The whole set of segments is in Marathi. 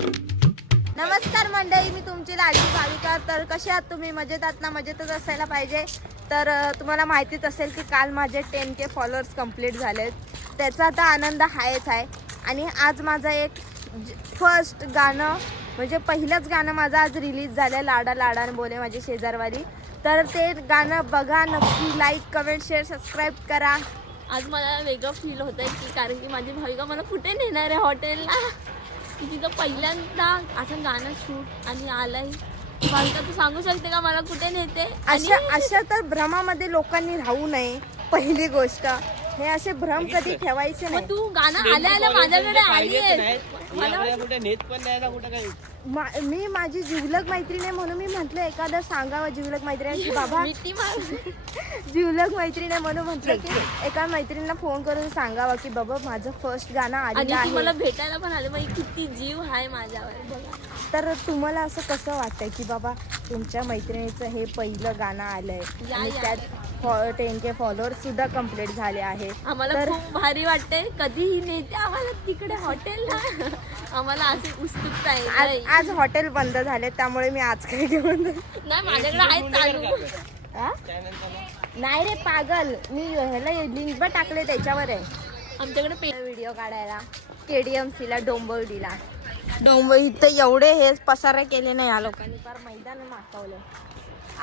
नमस्कार मंडळी मी तुमची लाडकी भाविका. तर कसे आहात तुम्ही? मजेत आहात ना? मजेतच असायला पाहिजे. तर तुम्हाला माहितीच असेल की काल माझे टेन के फॉलोअर्स कंप्लीट झाले त्याचा आता आनंद आहेच आहे. आणि आज माझं एक फर्स्ट गाणं म्हणजे पहिलंच गाणं माझं आज रिलीज झालं लाडा लाडाने बोले माझी शेजारवाली. तर ते गाणं बघा नक्की लाईक कमेंट शेअर सबस्क्राईब करा. आज मला वेगळं फील होत आहे की कारण की माझी भाविका मला कुठे नेणार आहे हॉटेलला की तिथं पहिल्यांदा असं गाणं शूट आणि आलंय. भाविका तू सांगू शकते का मला कुठे नेते? आणि अशा अशा तर भ्रमामध्ये लोकांनी राहू नये पहिली गोष्ट. हे असे भ्रम कधी ठेवायचे मग नाही. तू गाणं आल्या आल्या माझ्याकडे आली आहे मला कुठे नेत पण नाही ना कुठं काही. मा- मी माझी जिवलग मैत्रीण आहे म्हणून मी म्हंटल एखादं सांगावं जिवलग मैत्रीण. की बाबा जिवलग मैत्रीण आहे म्हणून म्हटलं की एका मैत्रिणीला फोन करून सांगावं की बाबा माझं फर्स्ट गाणं आलेलं मला भेटायला पण आले मग किती जीव आहे माझ्यावर तर तुम्हाला असं कसं वाटतंय की बाबा तुमच्या मैत्रिणीचं हे पहिलं गाणं आलंय आणि. त्यात टेन के फॉलोअर सुद्धा कंप्लीट झाले आहे आम्हाला खूप भारी वाटते कधीही नेते आम्हाला तिकडे हॉटेलला आम्हाला असे उत्सुकता आहे आज नाही. आज हॉटेल बंद झाले त्यामुळे मी आज काही घेऊन नाही. माझ्याकडे आहे चालू? नाही रे पागल. मी ह्याला लिंक पण टाकले त्याच्यावर आहे. आमच्याकडे पे व्हिडिओ काढायला. केडीएमसी ला डोंबिवलीला. डोंबिवली इथं एवढे हे पसारा केले नाही या लोकांनी. फार मैदान मागवलं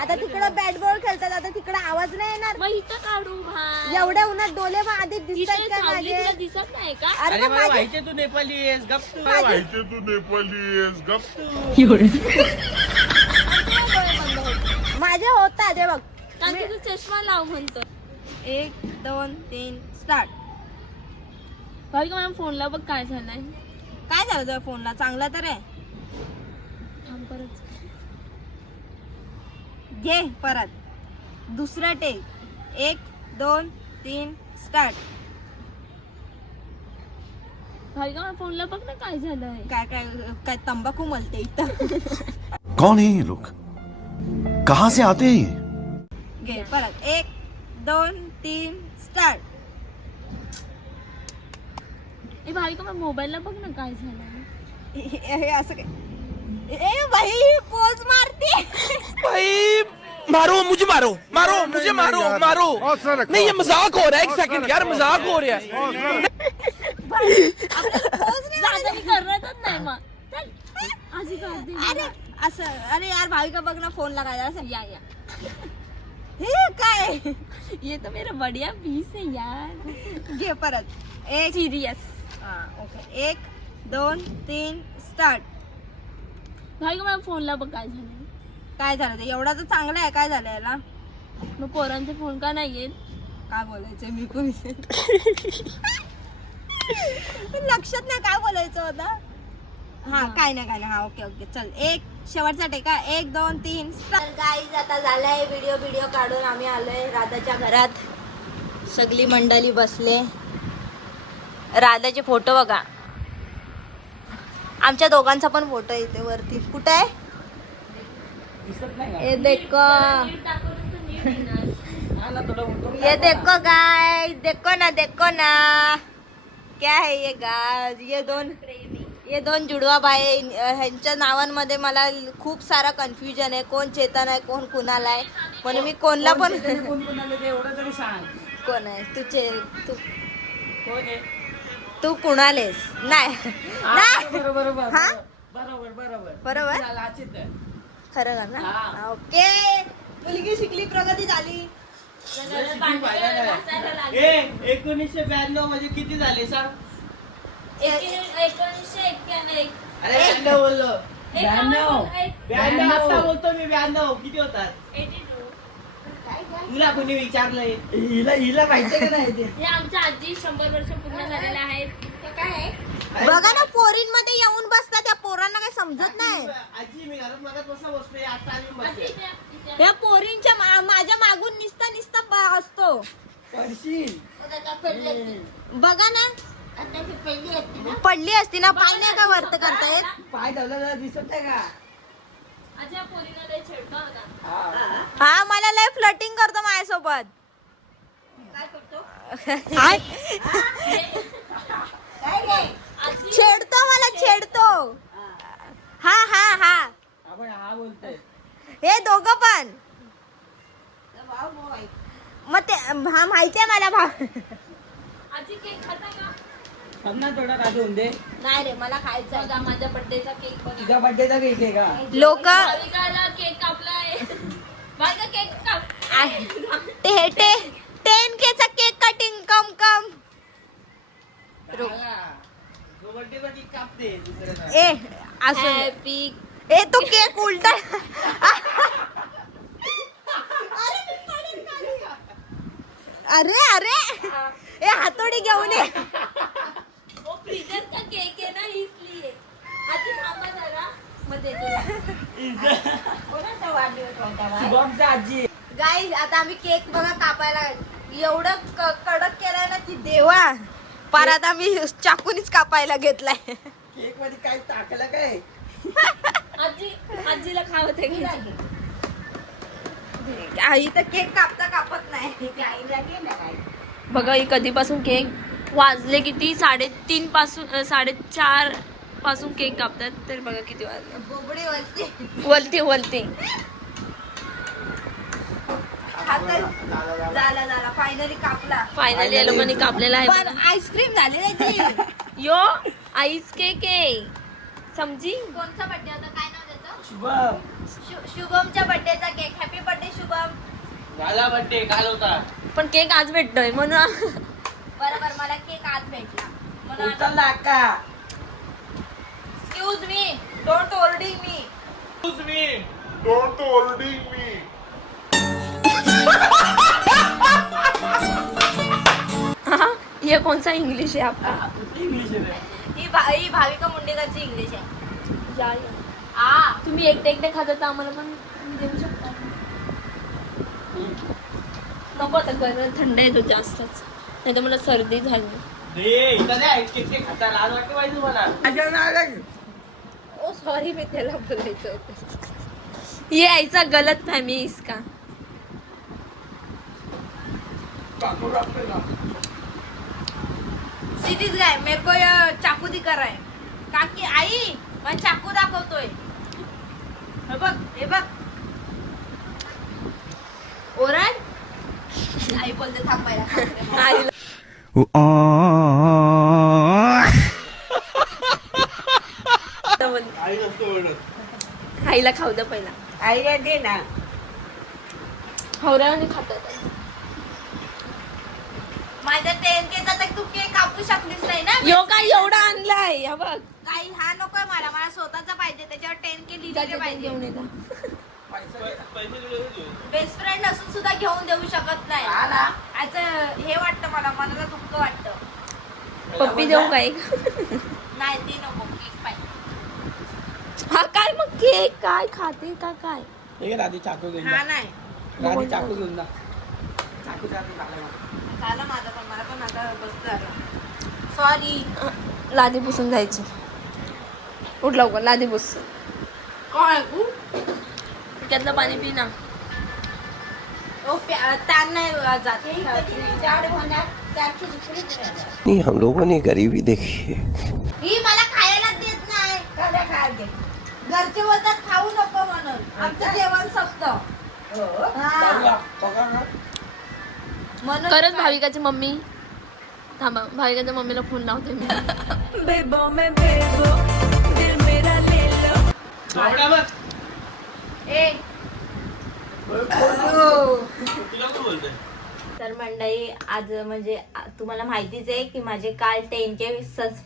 आता तिकडं बॅट बॉल खेळतात आता तिकडं आवाज नाही येणार. मग इथं काढू भाई. एवढ्या उन्हात डोले पण आधी इथे दिसतात का सावली माझे तुला दिसत नाही का? अरे अरे मग मला माझे माहितीये तू नेपाली आहेस गप तू. तू नेपाली आहेस गप तू. माझे होतात हे बघ. कारण तुझा चष्मा लाव म्हणतो. एक दोन तीन स्टार्ट भाई का मला फोनला बघ काय झालंय. काय झालं तुझ्या फोनला? चांगला तर आहे. थांब परत. घे परत. दुसरा टेक एक दोन तीन स्टार्ट भाई का मला फोनला बघ ना काय झालंय. काय काय काय तंबाखू मलते इथं. कौन है ये लोग? कहां से आते हैं ये? घे परत. एक दोन तीन स्टार्ट ए भाई का मला मोबाईलला बघ ना काय झालंय. हे असं काय? ए भाई पोज मारते. भाई! मारो मुझे मारो मारो मुझे मारो मारो। नहीं ये मज़ाक हो रहा है एक सेकंड यार मज़ाक हो रहा है। मी करते अरे यार भाविका बघ ना फ़ोन लगायला असं या या। हे काय? ये तो मेरा बढ़िया पीस है यार। घे परत। एक सीरियस हा, ओके। एक दोन तीन स्टार्ट भाई को मला फोनला बघ काय झालंय काय झालं ते? एवढा तर चांगला आहे काय झालं याला? मग पोरांचे फोन का नाही येत? काय बोलायचं मी पण? लक्षात नाही काय बोलायचं होतं हा काय नाही काय नाही. हा ओके ओके. चल एक शेवटचा टेका एक दोन तीन. गाईज आता झालाय व्हिडिओ व्हिडिओ काढून आम्ही आलोय राधाच्या घरात. सगळी मंडळी बसले. राधाचे फोटो बघा. आमच्या दोघांचा पण फोटो इथे वरती. कुठे आहे? हे देखो. ये देखो गाय देखो ना देखो ना. क्या है ये गाय ये दोन ये दोन जुडवा बाय ह्यांच्या नावांमध्ये मला खूप सारा कन्फ्युजन आहे. कोण चेतन आहे कोण कुणाल आहे. म्हणून मी कोणला पण कोण आहे तू चे तू तू कुणाल आहेस नाही. बरोबर बरोबर खरं का ना? ओके. मुलगी शिकली प्रगती झाली. ए एकोणीसशे ब्याण्णव म्हणजे किती झाले सांग? एकोणीसशे एक्क्याण्णव अरे ब्याण्णव बोललो. ब्याण्णव. ब्याण्णव. असता बोलतो मी ब्याण्णव. किती होतात? तुला कोणी विचारलंय? हिला हिला माहितीये का नाही ते? हे आमच्या आजी शंभर वर्ष पूर्ण झालेले आहेत काय बघा ना पोरींमध्ये येऊन बसता त्या पोरांना समजत नाही. या पोरींच्या मा- माझ्या मागून निसता निसता ब- असतो. पडशील. बघा ना. पडली असती ना. पाय नाही का वर्त करतायत पाय धवला दिसत नाही का? हा. मला लय फ्लटिंग करतो माझ्यासोबत. काय छेडतो मला छेडतो. बोलतोय. हे दोघं पण. मग ते हा माहिती आहे मला भाव आजी केक खाता का? थांब ना थोडा राजू होऊन दे. नाही रे मला खायचं बघा माझ्या बर्थडेचा केक बघा. तुझ्या बर्थडेचा केक आहे का? लोक भाविकाला केक कापलाय भाविका केक काप ते टेन केचा केक कटिंग कम कम. ए असं ए तो केक उलटा. अरे अरे ए हातोडी घेऊन ये. है गाईज आता आम्ही केक बघा कापायला. एवढं क- कडक केलंय ना की देवा. परत आम्ही चाकूनीच कापायला घेतलाय. केकमध्ये काय टाकलं काय? आजी आजीला खावत आहे? आई तर केक कापता कापत नाही. बघा ही कधीपासून केक वाजले किती? साडेतीन पासून अ, साडेचारपासून केक कापतात. तर बघा किती वाजले. बोबडी वरती वलते वलते. झाला झाला. फायनली कापला. फायनली कापलेला पण आहे आईस्क्रीम झाली त्याची यो आईस केक आहे. समजी? कोणचा बर्थडे होता? काय नाव त्याचं? शुभम. शु- शुभमच्या बर्थडेचा केक हॅपी बर्थडे शुभम. झाला बर्थडे काल होता. पण केक आज भेटतोय म्हणून. बरोबर मला केक आज भेटला. उचलला का excuse me don't ओरडिंग me Excuse me. Don't holding ये कौन सा इंग्लिश है आपका? इंग्लिश आहे ही भा- ही भाविका मुंडेकरची इंग्लिश आहे या या। आ। तुम्ही एकटे एकटे खाता तर आम्हाला पण देऊ शकता. नको आता गरम थंड येतो जास्तच. नाही तर मला सर्दी झाली. रे इथं नाही केक केक खाता लाज वाटते पाहिजे तुम्हाला. ओ सॉरी मी त्याला बोलायचं होतं. ये ऐसा गलत फहमी है इसका सीरीज काय मेरे को ये चाकू दिकर आहे काकी आई मला चाकू दाखवतोय. हे बघ हे बघ. ओरड. आई बोलते थांबायला आईला आईला खाऊ द्या पहिला. आईला दे ना हवऱ्याने खातात. माझ्या टेन केचा तर तू केक कापू शकलीस नाही ना यो काय एवढा आणलाय? हा बघ. काही हा नकोय मला मला स्वतःचा पाहिजे त्याच्यावर टेन के लिहिलेले पाहिजे. घेऊन येता बेस्ट फ्रेंड असून सुद्धा घेऊन देऊ शकत नाही. याचं हे वाटतं मला मनाला दुःख वाटतं. पप्पी देऊ काय नाही ती नको केक पाहिजे. हा काय मग केक? काय खाते का काय? दादी चाकू घेऊन हा. नाही. दादी चाकू घेऊन जा. चाकू चाकू झालं मग. झालं माझं पण मला पण आता बस झालं सॉरी लादी पुसून जायची. उठ लवकर लादी पुस. काय त्यातलं पाणी पी ना. ओ प्या- ताण नाही जात. नहीं हम लोगों ने गरीबी देखी है. ही मला खायला देत नाही. खायला खायला दे घरचे बोलतात खाऊ नको म्हणून. आमचं जेवण संपतं. हा. काय- भाविकाची मम्मी थांबा भाविकाच्या मम्मीला फोन लावते मी. बोलतोय? तर मंडळी आज म्हणजे तुम्हाला माहितीच आहे की माझे काल टेन के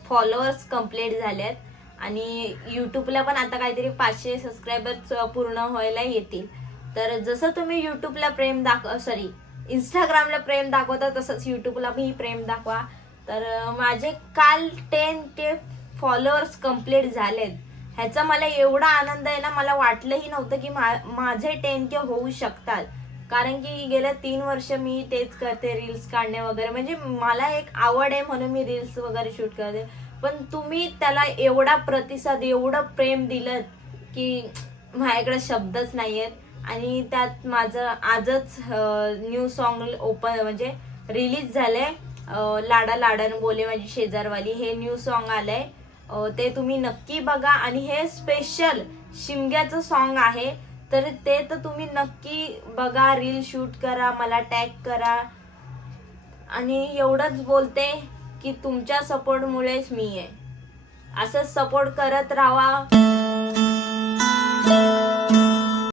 फॉलोअर्स कंप्लीट झालेत आणि यूट्यूबला पण आता काहीतरी पाचशे सबस्क्रायबर पूर्ण व्हायला येतील. तर जसं तुम्ही यूट्यूबला प्रेम दाखव सॉरी इंस्टाग्रामला प्रेम दाखवता तसंच यूट्यूबला मी प्रेम दाखवा. तर माझे काल टेन के फॉलोअर्स कंप्लीट झालेत. ह्याचा मला एवढा आनंद आहे ना मला वाटलंही नव्हतं की मा- माझे टेन के होऊ शकतात. कारण की गेल्या तीन वर्ष मी तेच करते रील्स काढणे वगैरे. म्हणजे मला एक आवड आहे म्हणून मी रील्स वगैरे शूट करते. पण तुम्ही त्याला एवढा प्रतिसाद एवढं प्रेम दिलं की माझ्याकडे शब्दच नाही आहेत आणि त्यात माझं आजच न्यू सॉन्ग ओपन म्हणजे रिलीज झालंय. अं, लाडा लाडान बोले माझी शेजारवाली. हे न्यू सॉन्ग आलंय. ते तुम्ही नक्की बघा. आणि हे स्पेशल शिमग्याचं सॉन्ग आहे. तर ते तर तुम्ही नक्की बघा रील शूट करा मला टॅग करा. आणि एवढंच बोलते की तुमच्या सपोर्टमुळेच मी आहे. असंच सपोर्ट करत राहा.